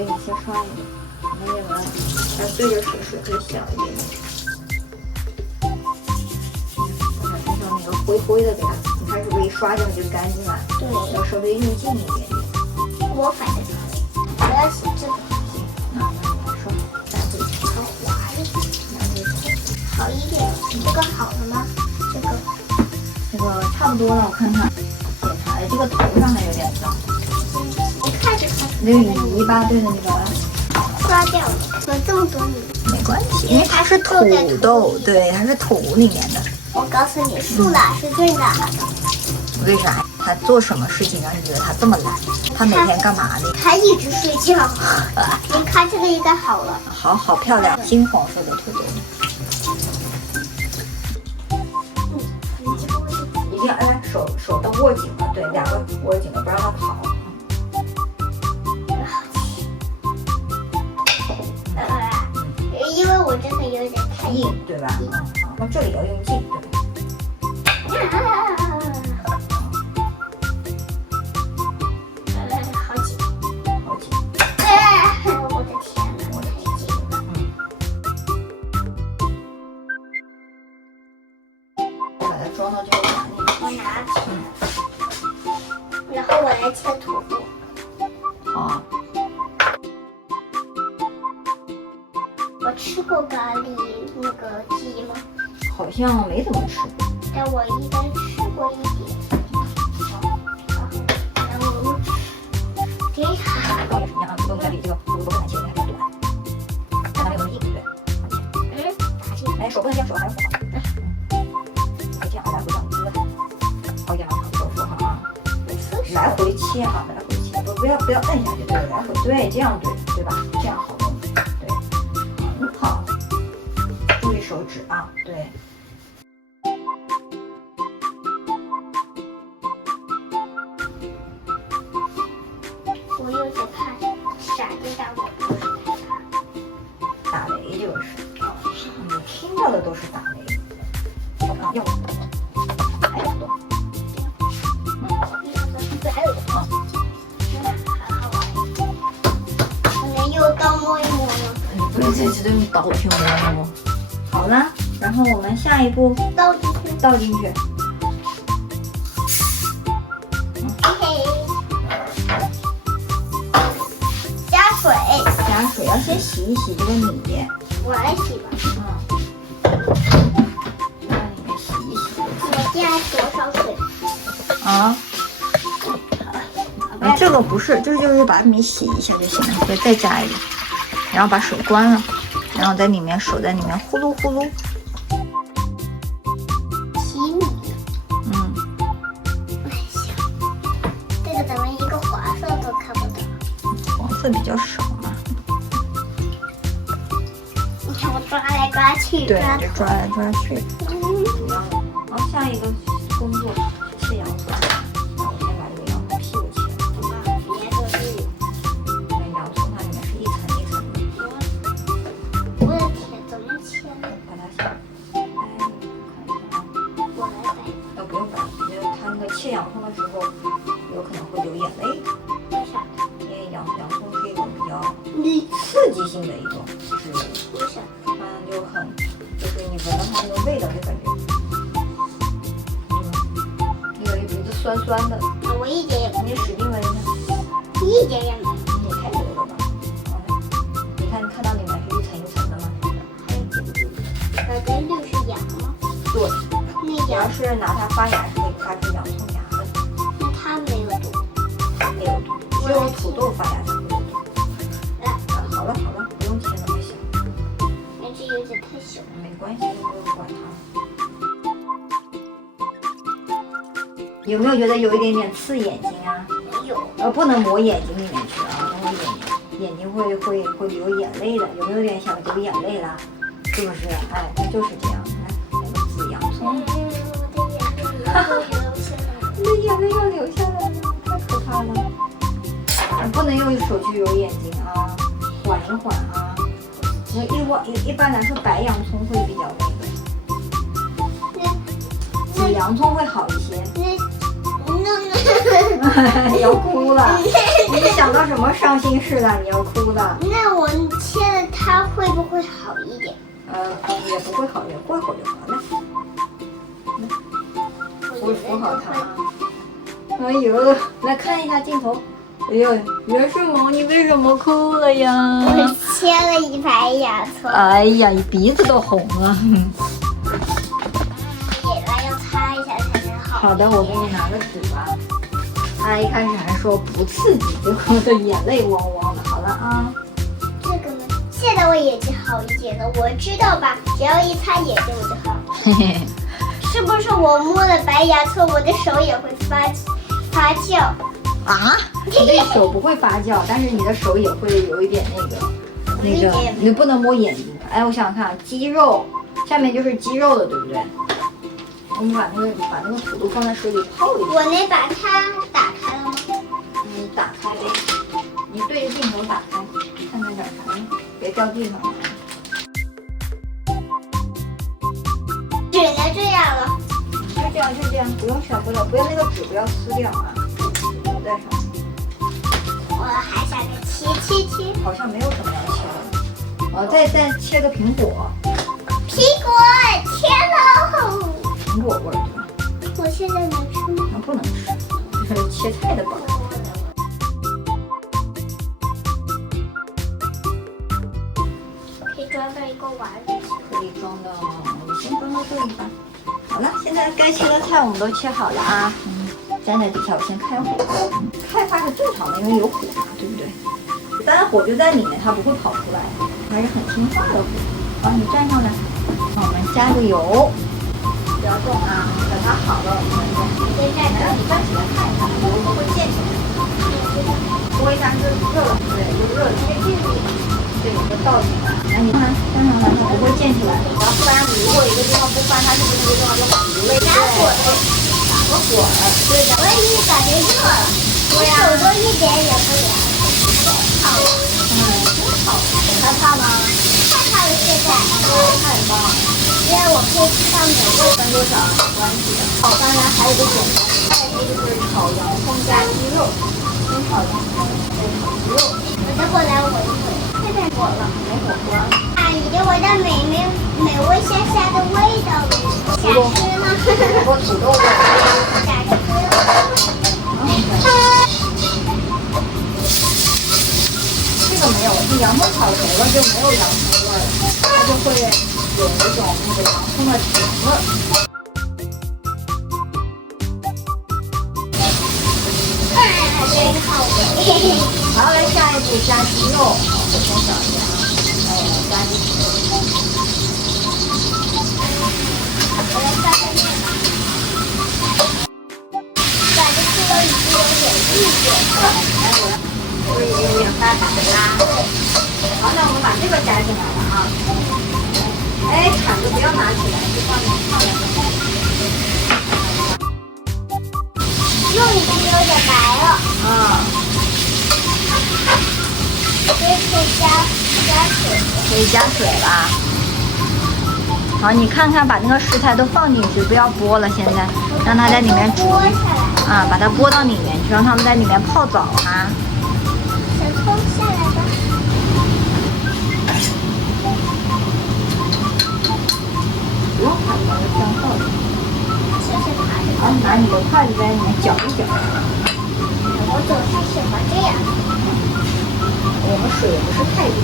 给你先刷一个，那个要对着水可以小一点。就像那个灰灰的给它，你看是不是一刷这样就干净了？对，要稍微用劲一点点。我反正我要洗这个。那我说再回去，好滑呀，好一点。你这个好了吗？这个差不多了，我看看，检查这个头上还有点脏。一看就看。那个泥巴，对的，你把它刷掉了，有这么多泥。没关系，因为它是土豆，对，它是土里面的。我告诉你，树懒是最懒的。为啥？他做什么事情让你觉得他这么懒？他每天干嘛呢？他一直睡觉。你看这个应该好了。好漂亮，金黄色的土豆。一定要手都握紧了，对，两个握紧了，不让它跑。因为我这个有点太硬，对吧？好，那这里要用劲，对吧？好紧，好紧。我的天哪，我太紧了。把它装到这个碗里。我拿起来，然后我来切土豆。好。我吃过咖喱那个鸡吗？好像没怎么吃过。但我应该吃过一点。然后这样。土豆也是一样，土豆该比这个胡萝卜看起来还要短，但它没有那么硬，对不对？打进。哎，手不能这样，手还要扶好。就这样来回这样割它。好，这样好，手扶好啊。来回切哈，来回切，不要摁下去，对，来回，对，这样对吧？这样好弄，对，好，注意手指啊，对。我有点怕闪电打我，不是太怕。打雷就是，你听到的都是打雷。啊，要不，还有多。还有个还好玩。我能用刀摸一摸吗？不是，这用刀去摸摸。好了，然后我们下一步倒进去。倒进去。加水。加水要先洗一洗这个米。我来洗吧。让里面洗一洗。你加多少水？啊？这个不是，就是把米洗一下就行了，再加一点，然后把水关了，然后在里面手在里面呼噜呼噜。洗米。这个怎么一个黄色都看不到？黄色比较少嘛。你看我抓来抓去，对，就抓来抓去。然后下一个工作切洋葱。我先把这个洋葱屁股切了。别的是。那洋葱它里面是一层一层的。我的天，怎么切呢？把它先，看一下啊。我来掰。不用掰，因为它那个切洋葱的时候有可能会流眼泪。为啥？因为洋葱是一种比较刺激性的一种植物。为啥？它就很，就是你闻到它那个味道就感觉，有一鼻子酸酸的。我一点也不，你使劲闻一下，一点也没有。你太牛了吧？你看到里面是一层一层的吗？感觉绿是芽吗？对，那你要芽是拿它发芽是可以发出洋葱芽的。那它没有毒。没有毒，只有土豆发芽才会有毒。好了，不用切那么小。那这有点太小了。没关系，不用管它。有没有觉得有一点点刺眼睛啊？有。不能抹眼睛里面去啊，然后眼睛会流眼泪的。有没有点想流眼泪啦？是不是？哎，它就是这样。来，来个紫洋葱。我的眼泪要流下来了。你的眼泪要流下来了，太可怕了。你不能用手去揉眼睛啊，缓一缓啊。一般来说，白洋葱会比较那个，紫洋葱会好一些。你要哭了，你想到什么伤心事了？你要哭了？那我切了它会不会好一点？也不会好，也过会儿就好了。扶好它啊！哎呦，来看一下镜头。哎呦，袁世萌，你为什么哭了呀？我切了一排牙错。哎呀，你鼻子都红了。眼来要擦一下才能好。好的，我给你拿个纸吧。他一开始还说不刺激，结果这眼泪汪汪的。好了啊。这个呢？现在我眼睛好一点了，我知道吧？只要一擦眼睛我就好了。嘿嘿。是不是我摸了白牙错，我的手也会发酵？啊？你的手不会发酵，但是你的手也会有一点那个，你不能摸眼睛。哎，我想想看，肌肉下面就是肌肉了，对不对？我们把那个土豆放在水里泡一下。我能把它打开了吗？你打开呗，你对着镜头打开，看看长啥样，别掉地上了。只能这样了。就这样，不用小不了，不要那个纸不要撕掉啊，留在上面。我还想着切。好像没有什么要切的。再切个苹果。苹果切喽。苹果味儿对吧？我现在能吃吗？不能吃，这是切菜的本儿。可以装到一个碗里去。可以装到，你先装到这里吧。好了，现在该切的菜我们都切好了啊。站在底下，我先开火。开发是正常的，因为有火嘛，对不对？单火就在里面，它不会跑出来，还是很听话的火。好，你站上来。那我们加个油，不要动啊，等它好了我们再动。先站着。你站起来看一下，油会不会溅起来？拨一下热了，对，就热了，因为这有个倒进来。来，你看站上来，它不会溅起来。然后翻，如果一个地方不翻，它是不是那个地方就糊了？打火的。打个火，对的。我已经感觉热了，我手都一点也不凉。好了。挺好的。很害怕吗？太怕了现在。太棒了。因为我可以吃到美味。翻多少没关系的。好，当然还有一个简单的菜，就是炒洋葱加鸡肉。先炒洋葱，再炒鸡肉。我再过来闻一闻，太火了，没火锅。啊，已经闻到美味香香的味道了，想吃呢。我土豆味。想吃。这个没有，这洋葱炒熟了就没有洋葱味了，它就会有一种那个洋葱的甜味儿。真好闻。好，来下一步加鸡肉，我先找一下啊，加鸡肉。我来翻翻面吧。感觉鸡肉已经有点硬了。是有点发白啦。好，那我们把这个加进来了啊。哎，铲子不要拿起来，就放在这。肉已经有点白了。啊。可以加水。可以加水啦。好，你看看，把那个食材都放进去，不要剥了，现在让它在里面煮。剥下来。啊，把它剥到里面去，让它们在里面泡澡啊。小葱下来吧。不用看，把它这样倒进去。谢谢爬的。然后拿你的筷子在里面搅一搅。我总是喜欢这样。我们水不是太多。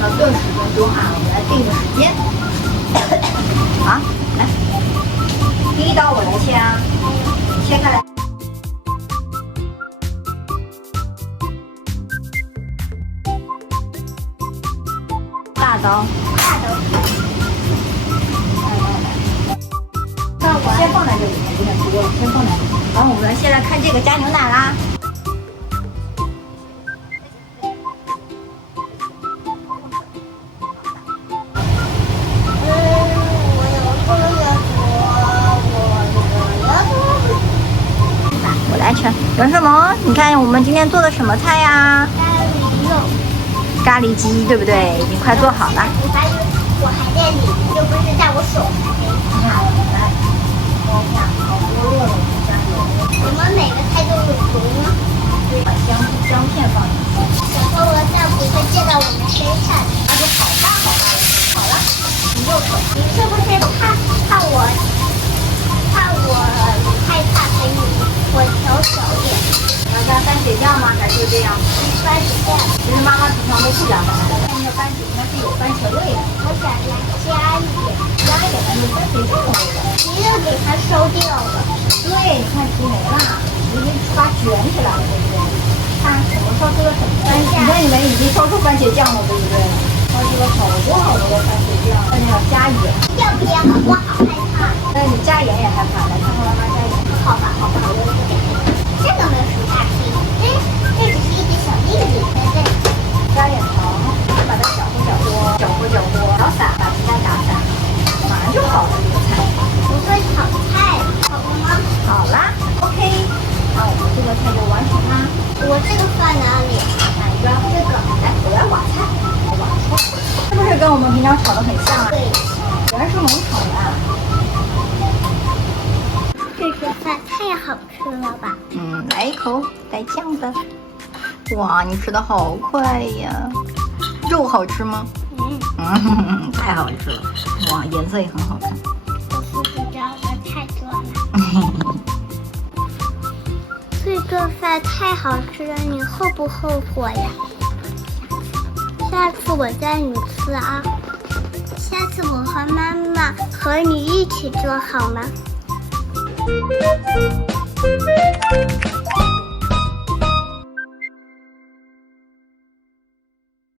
要炖10分钟啊，我们来定个时间。好，来，第一刀我来切啊，切开来。大刀。先放在这里面，有点多了，先放在这里。然后我们现在看这个加牛奶啦。我来盛。袁世萌，你看我们今天做的什么菜呀？咖喱鸡，对不对？已经快做好了。你发现我还在里面，又不是在我手上。好，来，我看好多肉了，加怎么每个菜都有毒呢？对，把姜片放进去。小偷鹅蛋不会溅到我们身上。那就好大好大了。好了，你又手。你是不是怕我害怕，所以我调小点？要加番茄酱吗？还是这样？番茄酱，其实妈妈平常都不加番茄，但是番茄应该是有番茄味的，我想来加一点。加一点那就番茄酱的味道。皮又给它烧掉了。对，你看皮没了，已经把它卷起来了，对不对？看我们烧出了很多，你看你们已经烧出番茄酱了，对不对？烧出了好多好多的番茄酱，但是要加盐。要不要？我好害怕。但是你加盐也害怕，来看看妈妈加盐。好吧，好吧，我这个没有什么大事，这只是一点小粒子，对对。加点糖，把它搅和搅和，捣散，把鸡蛋打散，马上就好了，这个菜。不会炒菜，好了吗？好啦 ，OK， 那我们这个菜就完成啦。我这个放哪里？哪一个？这个，来，我要瓦菜，瓦菜，是不是跟我们平常炒的很像啊？对，原来是浓炒呀。这个饭太好吃了吧？来一口带酱的。哇，你吃的好快呀！肉好吃吗？太好吃了。哇，颜色也很好看。我不知道的太多了。这个饭太好吃了，你后不后悔呀？下次我带你吃啊。下次我和妈妈和你一起做好吗？